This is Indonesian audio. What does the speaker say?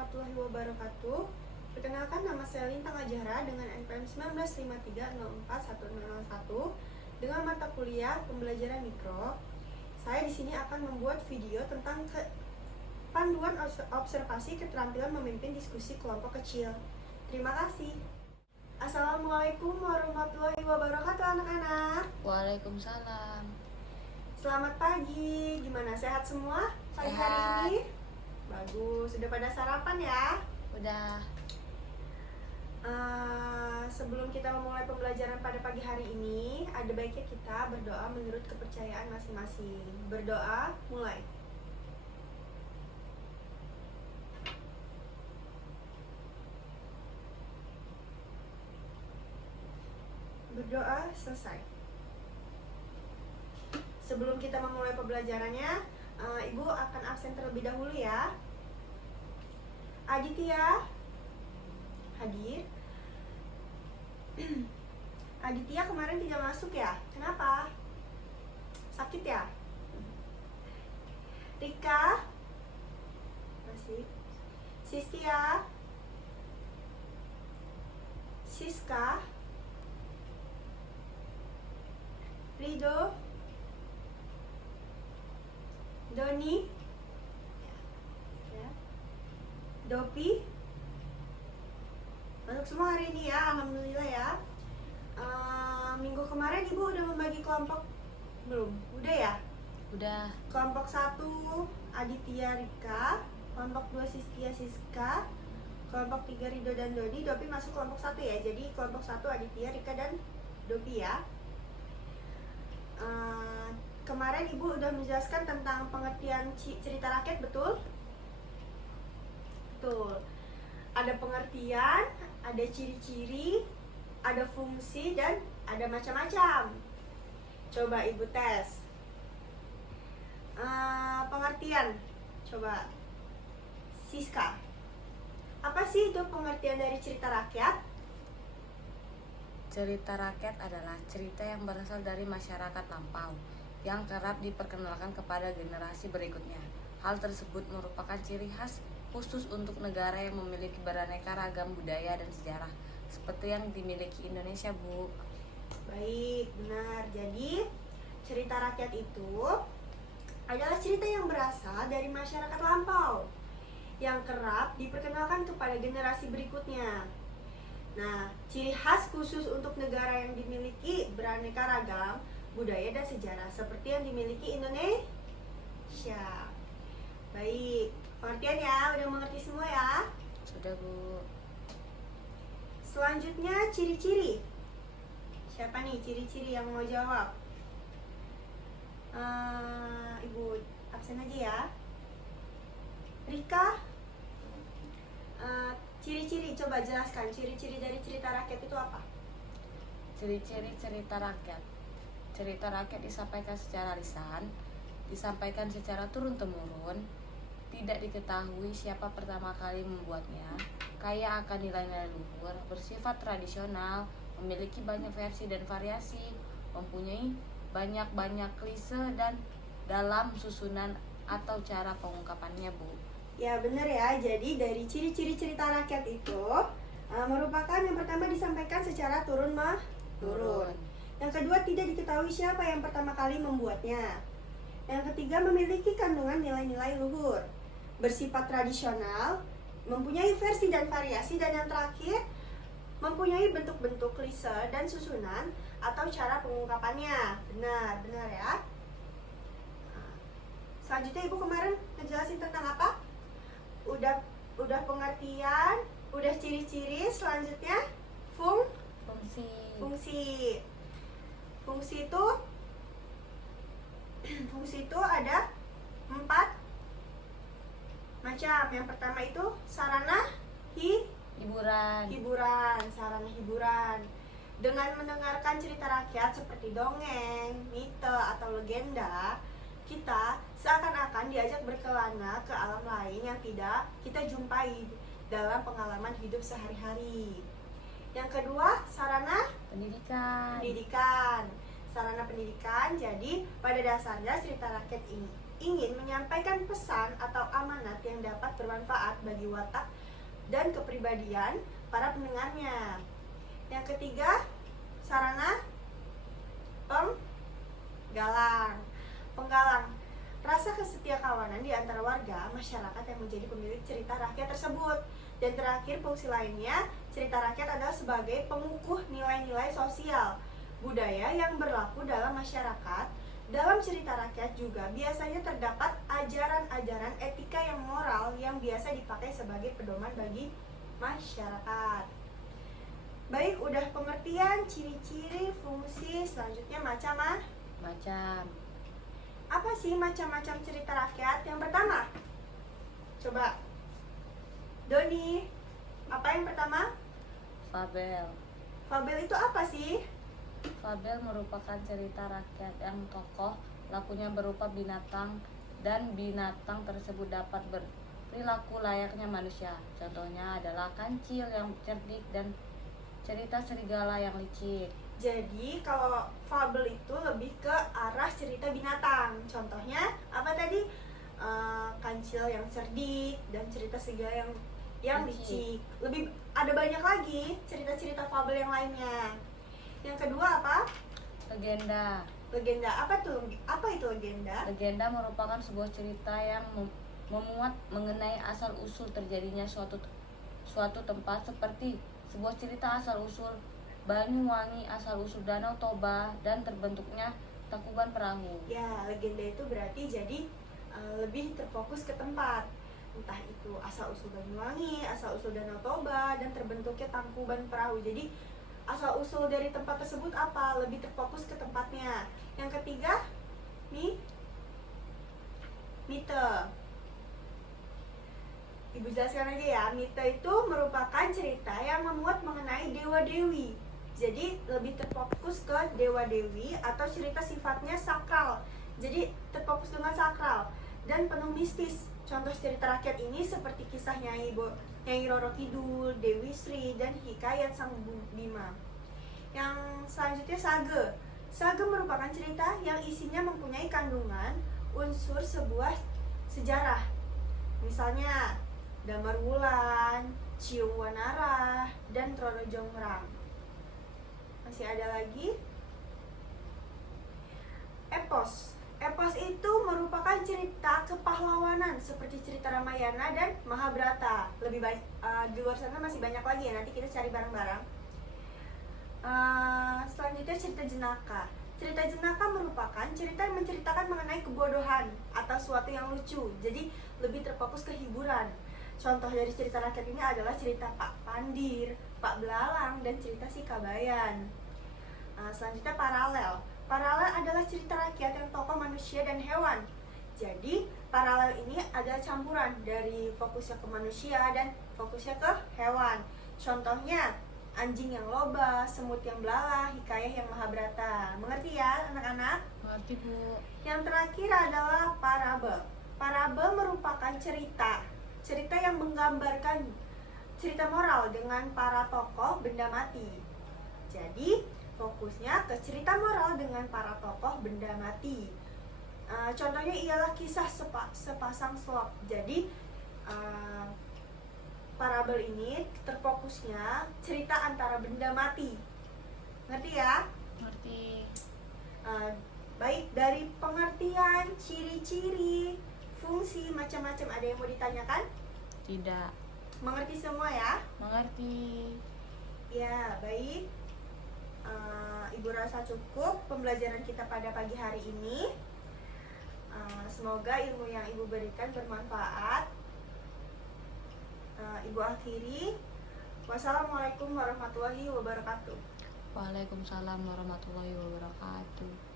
warahmatullahi wabarakatuh. Perkenalkan, nama saya Lintang Ajahra dengan NPM 1953041001 dengan mata kuliah pembelajaran mikro. Saya di sini akan membuat video tentang panduan observasi keterampilan memimpin diskusi kelompok kecil. Terima kasih. Assalamualaikum warahmatullahi wabarakatuh anak-anak. Waalaikumsalam. Selamat pagi. Gimana, sehat semua pagi hari Sehat. ini? Bagus. Sudah pada sarapan ya? Udah. Sebelum kita memulai pembelajaran pada pagi hari ini, ada baiknya kita berdoa menurut kepercayaan masing-masing. Berdoa, mulai. Berdoa, selesai. Sebelum kita memulai pembelajarannya, Ibu akan absen terlebih dahulu ya. Aditya, hadir. Aditya kemarin tidak masuk ya? Kenapa? Sakit ya? Rika, masih. Sistia, Siska, Rido, Doni, ya. Dopi, masuk semua hari ini ya, alhamdulillah ya. Minggu kemarin Ibu udah membagi kelompok belum? Udah ya? Udah. Kelompok 1 Aditya Rika, kelompok 2 Siskia Siska, kelompok 3 Rido dan Doni. Dopi masuk kelompok 1 ya. Jadi kelompok 1 Aditya Rika dan Dopi ya. Kemarin Ibu udah menjelaskan tentang pengertian cerita rakyat, betul? Betul. Ada pengertian, ada ciri-ciri, ada fungsi, dan ada macam-macam. Coba Ibu tes. Pengertian. Coba Siska. Apa sih itu pengertian dari cerita rakyat? Cerita rakyat adalah cerita yang berasal dari masyarakat lampau yang kerap diperkenalkan kepada generasi berikutnya. Hal tersebut merupakan ciri khas khusus untuk negara yang memiliki beraneka ragam budaya dan sejarah seperti yang dimiliki Indonesia, Bu. Baik, benar. Jadi, cerita rakyat itu adalah cerita yang berasal dari masyarakat lampau yang kerap diperkenalkan kepada generasi berikutnya. Nah, ciri khas khusus untuk negara yang dimiliki beraneka ragam budaya dan sejarah seperti yang dimiliki Indonesia. Baik, pengertian ya, udah mengerti semua ya? Sudah, Bu. Selanjutnya ciri-ciri. Siapa nih ciri-ciri yang mau jawab? Ibu absen aja ya. Rika, ciri-ciri, coba jelaskan ciri-ciri dari cerita rakyat itu apa? Ciri-ciri cerita rakyat. Cerita rakyat disampaikan secara lisan, disampaikan secara turun-temurun, tidak diketahui siapa pertama kali membuatnya, kaya akan nilai-nilai luhur, bersifat tradisional, memiliki banyak versi dan variasi, mempunyai banyak klise dan dalam susunan atau cara pengungkapannya, Bu. Ya benar ya, jadi dari ciri-ciri cerita rakyat itu merupakan yang pertama disampaikan secara turun-temurun. Yang kedua, tidak diketahui siapa yang pertama kali membuatnya. Yang ketiga, memiliki kandungan nilai-nilai luhur, bersifat tradisional, mempunyai versi dan variasi, dan yang terakhir, mempunyai bentuk-bentuk klise dan susunan atau cara pengungkapannya. Benar ya. Selanjutnya Ibu kemarin ngejelasin tentang apa? Udah pengertian, udah ciri-ciri, selanjutnya fungsi. Fungsi itu ada 4 macam. Yang pertama itu sarana hiburan, sarana hiburan. Dengan mendengarkan cerita rakyat seperti dongeng, mite, atau legenda, kita seakan-akan diajak berkelana ke alam lain yang tidak kita jumpai dalam pengalaman hidup sehari-hari. Yang kedua, sarana Pendidikan. Sarana pendidikan. Jadi pada dasarnya cerita rakyat ingin menyampaikan pesan atau amanat yang dapat bermanfaat bagi watak dan kepribadian para pendengarnya. Yang ketiga, sarana penggalang. Rasa kesetiakawanan di antara warga masyarakat yang menjadi pemilik cerita rakyat tersebut. Dan terakhir, fungsi lainnya, cerita rakyat adalah sebagai pengukuh nilai-nilai sosial budaya yang berlaku dalam masyarakat. Dalam cerita rakyat juga biasanya terdapat ajaran-ajaran etika yang moral yang biasa dipakai sebagai pedoman bagi masyarakat. Baik, udah pengertian, ciri-ciri, fungsi, selanjutnya Macam. Apa sih macam-macam cerita rakyat? Yang pertama, coba Doni, apa yang pertama? Fabel. Fabel itu apa sih? Fabel merupakan cerita rakyat yang tokoh lakunya berupa binatang dan binatang tersebut dapat berperilaku layaknya manusia. Contohnya adalah kancil yang cerdik dan cerita serigala yang licik. Jadi kalau fabel itu lebih ke arah cerita binatang. Contohnya apa tadi? Kancil yang cerdik dan cerita serigala yang licik. Lebih ada banyak lagi cerita-cerita fabel yang lainnya. Yang kedua apa? Legenda. Legenda. Apa itu legenda? Legenda merupakan sebuah cerita yang memuat mengenai asal-usul terjadinya suatu tempat, seperti sebuah cerita asal-usul Banyuwangi, asal-usul Danau Toba, dan terbentuknya Tangkuban Perahu. Ya, legenda itu berarti jadi lebih terfokus ke tempat. Entah itu asal-usul Banyuwangi, asal-usul Danau Toba, dan terbentuknya Tangkuban Perahu. Jadi asal-usul dari tempat tersebut apa? Lebih terfokus ke tempatnya. Yang ketiga, mite. Ibu jelaskan aja ya. Mite itu merupakan cerita yang memuat mengenai dewa-dewi. Jadi lebih terfokus ke dewa-dewi atau cerita sifatnya sakral. Jadi terfokus dengan sakral dan penuh mistis. Contoh cerita rakyat ini seperti kisah Nyai Roro Kidul, Dewi Sri, dan Hikayat Sang Bima. Yang selanjutnya sage. Sage merupakan cerita yang isinya mempunyai kandungan unsur sebuah sejarah. Misalnya Damar Wulan, Cium Wanara, dan Roro Jonggrang. Masih ada lagi epos. Epos itu merupakan cerita kepahlawanan seperti cerita Ramayana dan Mahabharata. Lebih banyak di luar sana masih banyak lagi ya, nanti kita cari bareng-bareng. Selanjutnya cerita jenaka. Cerita jenaka merupakan cerita yang menceritakan mengenai kebodohan atau sesuatu yang lucu. Jadi lebih terfokus ke hiburan. Contoh dari cerita rakyat ini adalah cerita Pak Pandir, Pak Belalang, dan cerita Si Kabayan. Selanjutnya paralel. Paralel adalah cerita rakyat yang tokoh manusia dan hewan. Jadi paralel ini adalah campuran dari fokusnya ke manusia dan fokusnya ke hewan. Contohnya anjing yang loba, semut yang belalah, hikayah yang Mahabharata. Mengerti ya anak-anak? Mengerti, Bu. Yang terakhir adalah parabel. Parabel merupakan cerita yang menggambarkan cerita moral dengan para tokoh benda mati. Jadi fokusnya ke cerita moral dengan para tokoh benda mati. Contohnya ialah kisah sepasang slop. Jadi parabel ini terfokusnya cerita antara benda mati. Ngerti ya? Ngerti. Baik, dari pengertian, ciri-ciri, fungsi, macam-macam, ada yang mau ditanyakan? Tidak. Mengerti semua ya? Mengerti. Ya, baik. Ibu rasa cukup pembelajaran kita pada pagi hari ini. Semoga ilmu yang Ibu berikan bermanfaat. Ibu akhiri. Wassalamualaikum warahmatullahi wabarakatuh. Waalaikumsalam warahmatullahi wabarakatuh.